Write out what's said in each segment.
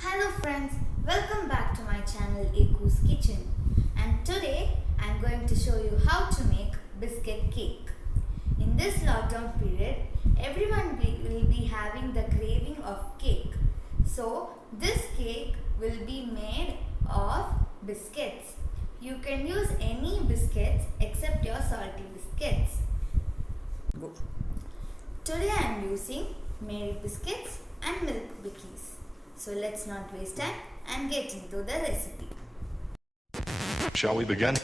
Hello friends, welcome back to my channel Eku's Kitchen, and today I am going to show you how to make biscuit cake. In this lockdown period, everyone will be having the craving of cake. So this cake will be made of biscuits. You can use any biscuits except your salty biscuits. Today I am using Mary biscuits and milk bikkis. So let's not waste time and get into the recipe. Shall we begin?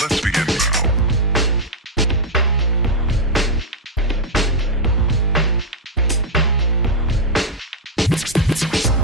Let's begin now. Let's begin now.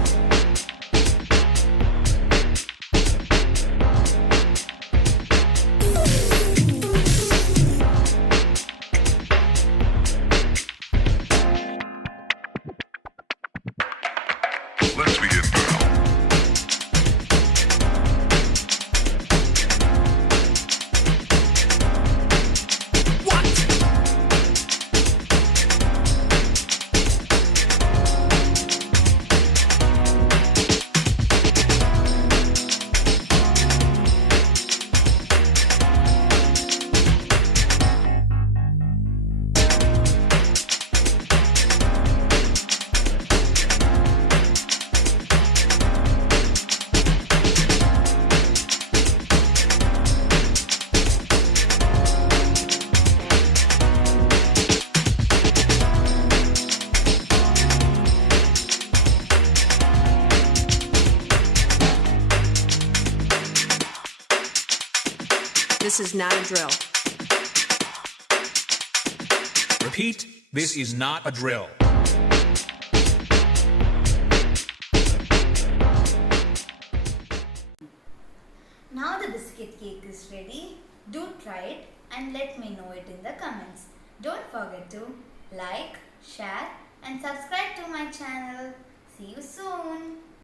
This is not a drill. Repeat, this is not a drill. Now the biscuit cake is ready. Do try it and let me know it in the comments. Don't forget to like, share and subscribe to my channel. See you soon.